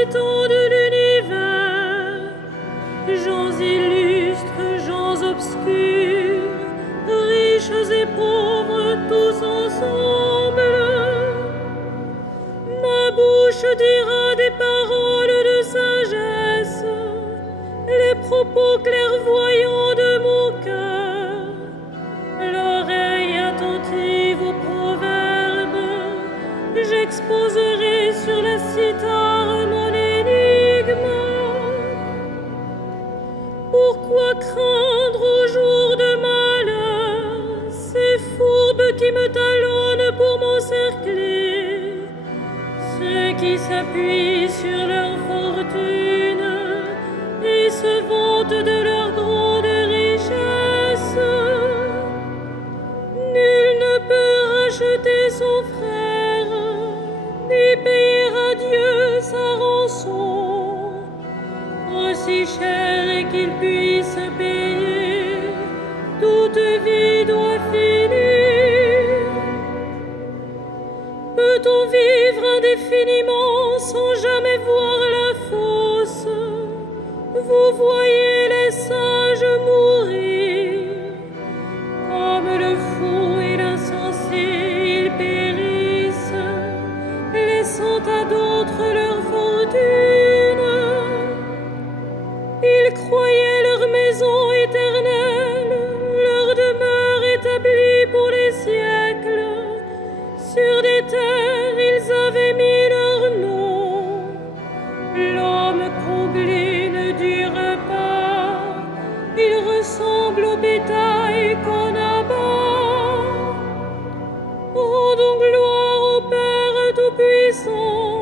habitants de l'univers, gens illustres, gens obscurs, riches et pauvres, tous ensemble. Ma bouche dira des paroles de sagesse, les propos clairvoyants de mon cœur, l'oreille attentive aux proverbes, j'exposerai sur la cithare mon énigme. Pourquoi craindre au jour de malheur ces fourbes qui me talonnent pour m'encercler, ceux qui s'appuient sur leur fortune et se vantent de leur grande richesse? Nul ne peut racheter son frère, ni payer à Dieu sa rançon, aussi cher qu'il puisse payer, toute vie doit finir. Peut-on vivre indéfiniment sans jamais voir la fosse? Vous voyez les sages mourir, comme le fou et l'insensé, ils périssent, laissant à d'autres leur fortune. Ils croyaient leur maison éternelle, leur demeure établie pour les siècles. Sur des terres, ils avaient mis leur nom. L'homme comblé ne dure pas, il ressemble au bétail qu'on abat. Rendons gloire au Père Tout-Puissant,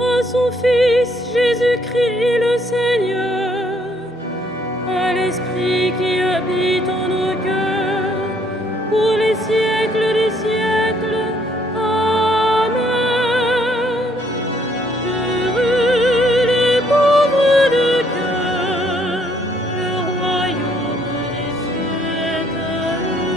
à son Fils Jésus-Christ le Seigneur, à l'Esprit qui habite en nos cœurs, pour les siècles des siècles. Amen. Heureux les pauvres de cœur, le royaume des cieux est à eux.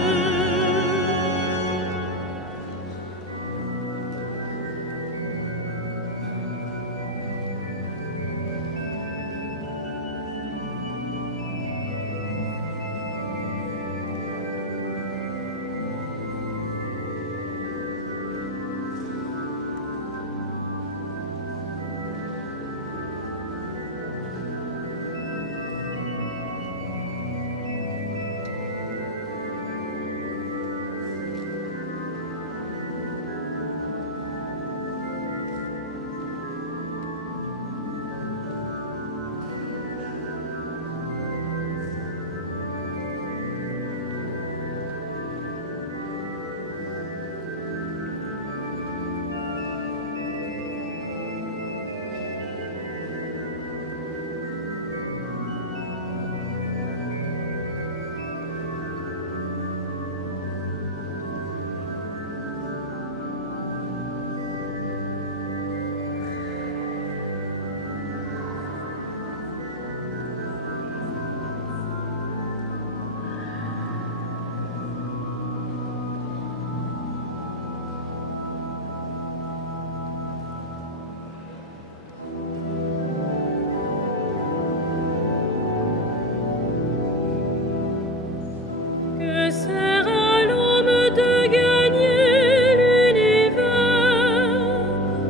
Que sert à l'homme de gagner l'univers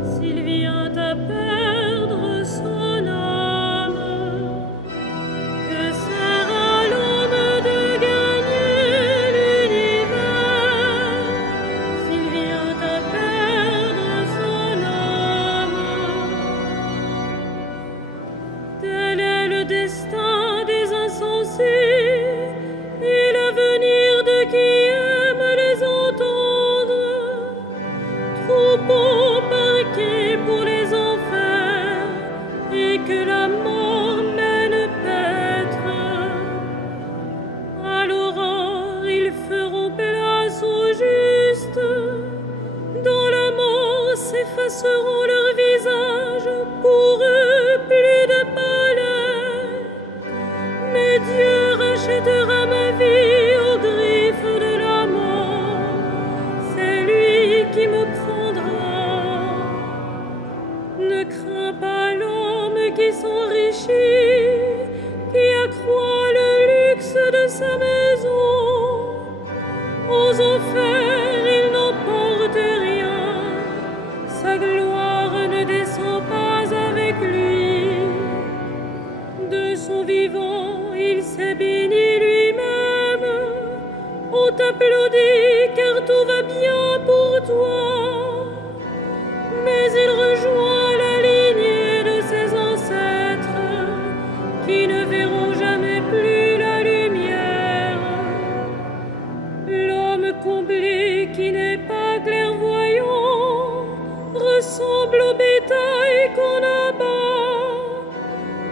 s'il vient à perdre son âme? Que sert à l'homme de gagner l'univers s'il vient à perdre son âme? Tel est le destin des insensés et l'avenir de qui aime les entendre. Troupeau parqué pour les enfers et que la mort mène paître. À l'aurore, ils feront place aux justes. Dans la mort s'effaceront leurs visages, pour eux plus de palais. Mais Dieu rachètera ma vie aux griffes de la mort. C'est lui qui me prendra. Ne crains pas qui s'enrichit, qui accroît le luxe de sa maison. Aux enfers, il n'emporte rien, sa gloire ne descend pas avec lui. De son vivant, il s'est béni lui-même. On t'applaudit car tout va bien pour toi. Mais il rejoint la lignée de ses ancêtres qui ne verront jamais plus la lumière. L'homme comblé qui n'est pas clairvoyant ressemble au bétail qu'on abat.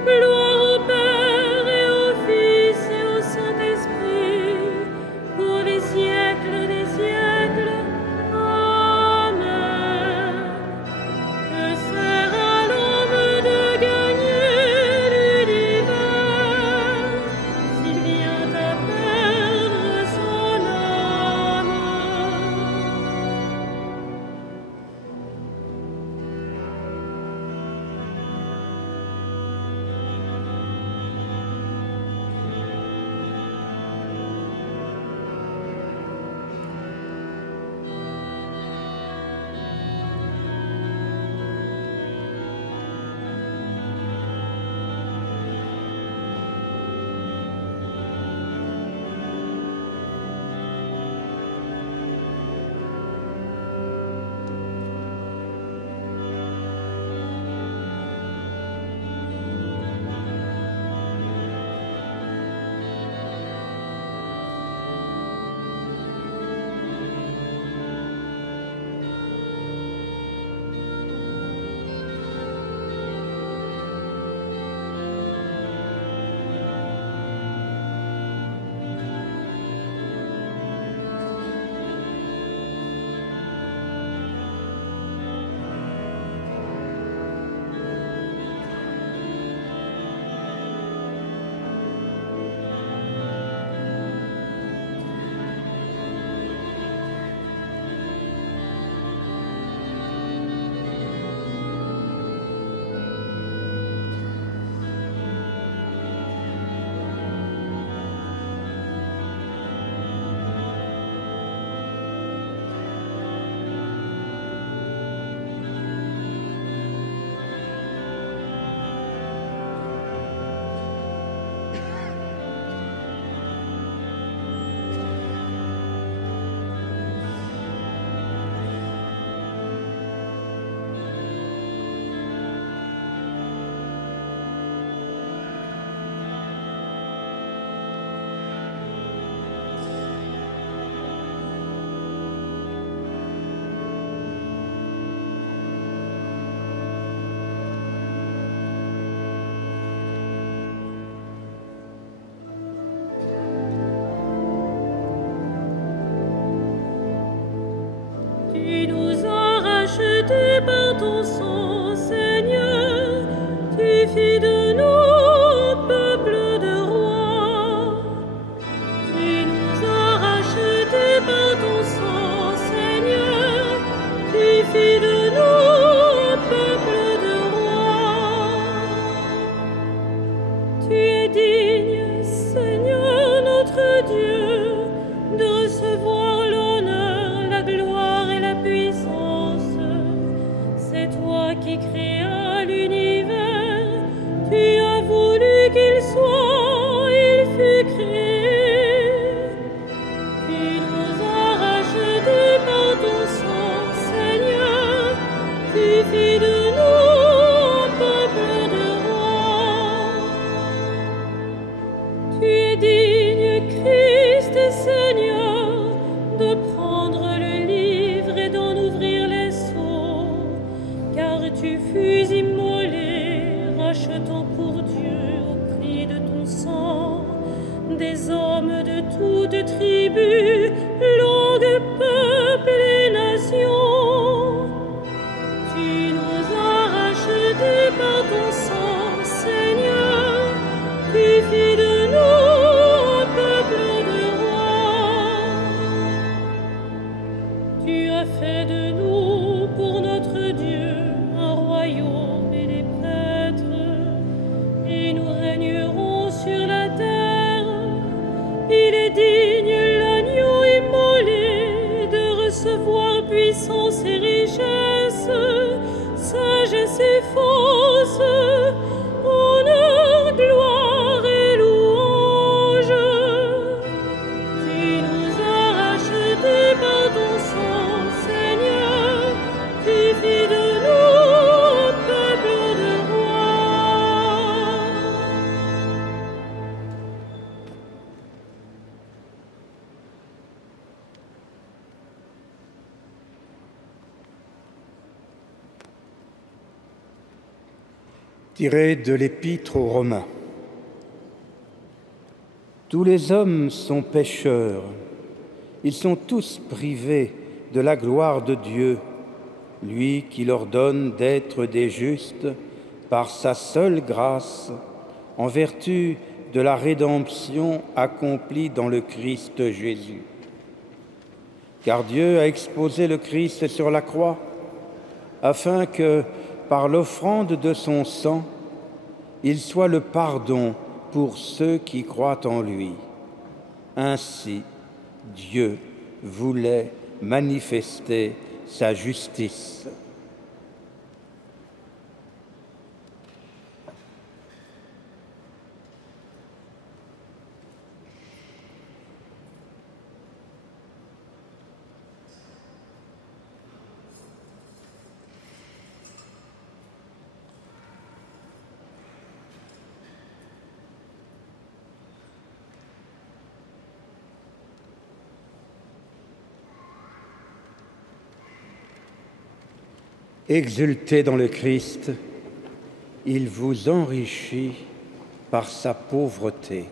Gloire au Père et au Fils et au Saint-Esprit pour les siècles des siècles. Amen. Que sert à l'homme de gagner l'univers s'il vient à perdre son âme? Tu nous as rachetés par ton sang, Seigneur. Tu fis de nous un peuple de rois. Tu nous as rachetés par ton sang, Seigneur. Tu fis de nous un peuple de rois. Tu es digne, Seigneur notre Dieu, de recevoir l'honneur, la gloire et la puissance. C'est toi qui créas l'univers. Tu as voulu qu'il soit, il fut créé. Tu nous as rachetés par ton sang, Seigneur. Tu fis de nous un peuple de rois. Tu es digne, Christ et Seigneur, de prendre le livre et d'en ouvrir les sceaux, car tu fus immolé, rachetant pour Dieu au prix de ton sang des hommes de toutes tribus, langues, peuples et nations. Tu nous as rachetés par ton sang, Seigneur. Tu fis de nous un peuple de rois. Tu as fait de nous pour notre Dieu un royaume et des prêtres. Tiré de l'Épître aux Romains. Tous les hommes sont pécheurs, ils sont tous privés de la gloire de Dieu, lui qui leur donne d'être des justes par sa seule grâce, en vertu de la rédemption accomplie dans le Christ Jésus. Car Dieu a exposé le Christ sur la croix, afin que, par l'offrande de son sang, il soit le pardon pour ceux qui croient en lui. Ainsi, Dieu voulait manifester sa justice. Exultez dans le Christ, il vous enrichit par sa pauvreté.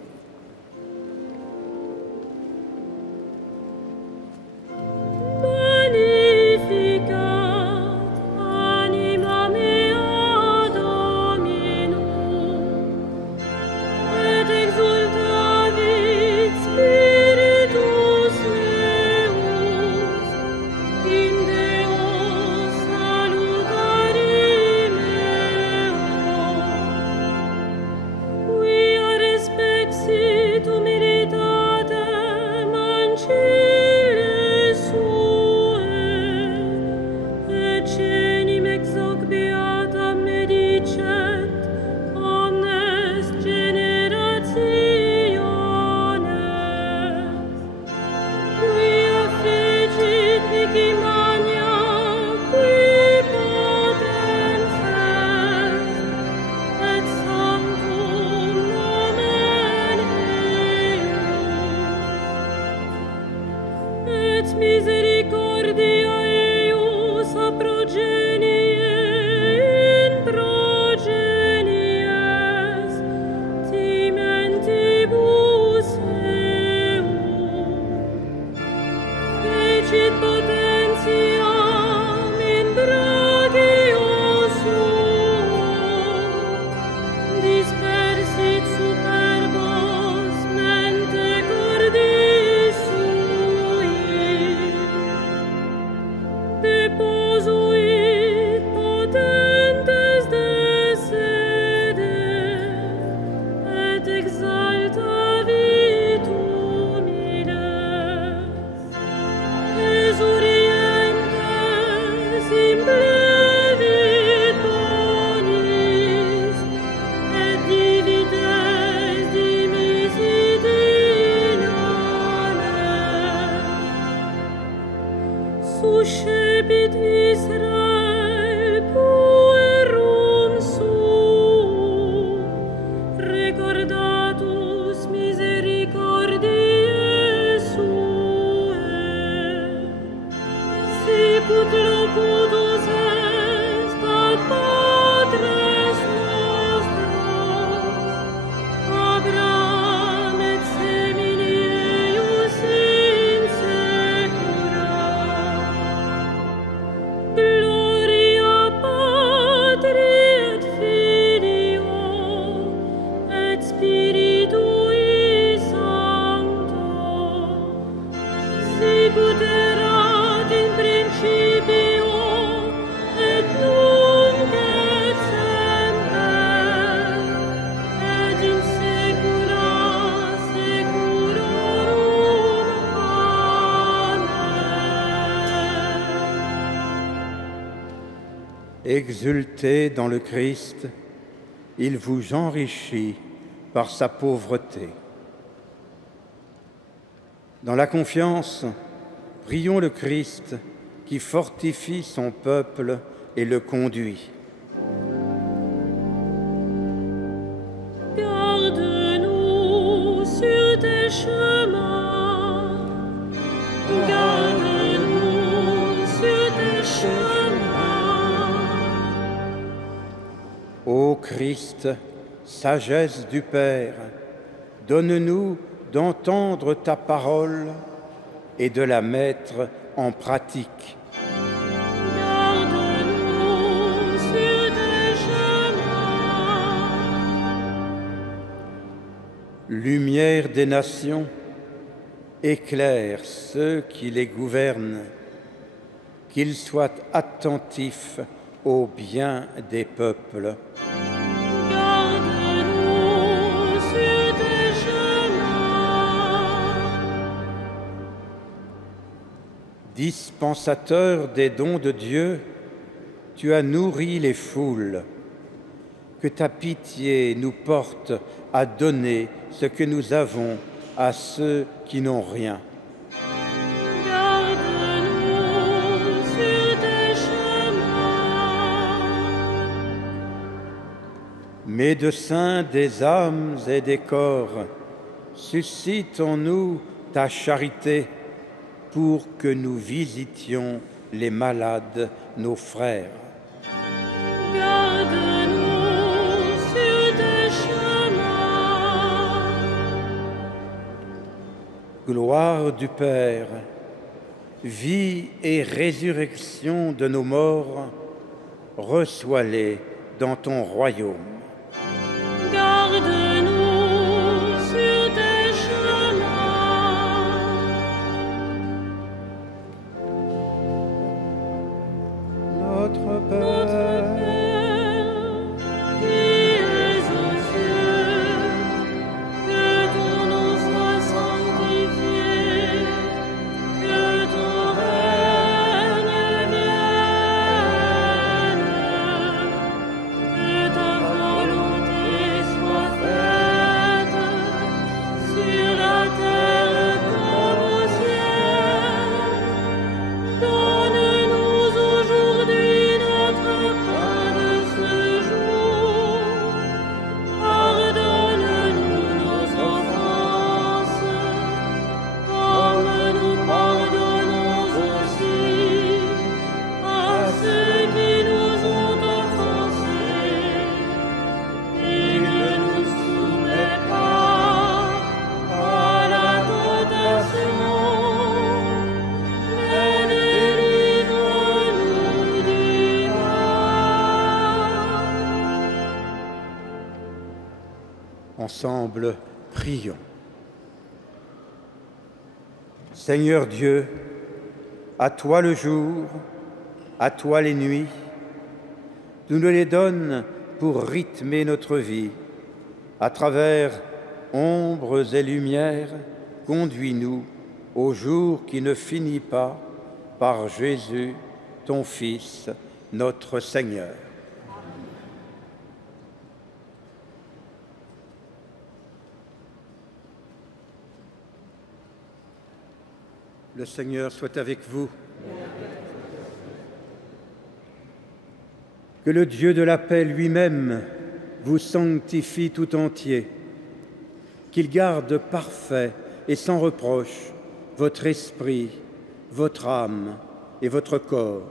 Exultez dans le Christ, il vous enrichit par sa pauvreté. Dans la confiance, prions le Christ qui fortifie son peuple et le conduit. Garde-nous sur tes chemins, garde-nous sur tes chemins. Ô Christ, sagesse du Père, donne-nous d'entendre ta parole et de la mettre en pratique. Garde-nous sur tes chemins. Lumière des nations, éclaire ceux qui les gouvernent, qu'ils soient attentifs au bien des peuples. Garde-nous sur tes chemins. Dispensateur des dons de Dieu, tu as nourri les foules. Que ta pitié nous porte à donner ce que nous avons à ceux qui n'ont rien. Garde-nous sur tes chemins. Médecin des âmes et des corps, suscite en nous ta charité pour que nous visitions les malades, nos frères. Garde-nous sur tes chemins. Gloire du Père, vie et résurrection de nos morts, reçois-les dans ton royaume. Garde-nous sur tes chemins. Notre Père, Notre Père, qui es aux cieux, que ton nom soit sanctifié, que ton règne vienne, que ta volonté soit faite sur la terre comme au ciel. Donne-nous aujourd'hui notre pain de ce jour. Pardonne-nous nos offenses, comme nous pardonnons aussi à ceux qui nous ont offensés. Et ne nous soumets pas à la tentation, mais délivre-nous du mal. ensemble, prions. Seigneur Dieu, à toi le jour, à toi les nuits, tu nous les donnes pour rythmer notre vie. À travers ombres et lumières, conduis-nous au jour qui ne finit pas, par Jésus, ton Fils, notre Seigneur. Le Seigneur soit avec vous. Que le Dieu de la paix lui-même vous sanctifie tout entier, qu'il garde parfait et sans reproche votre esprit, votre âme et votre corps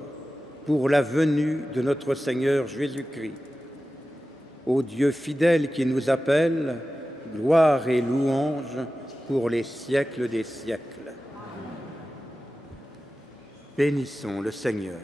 pour la venue de notre Seigneur Jésus-Christ. Ô Dieu fidèle qui nous appelle, gloire et louange pour les siècles des siècles. Bénissons le Seigneur.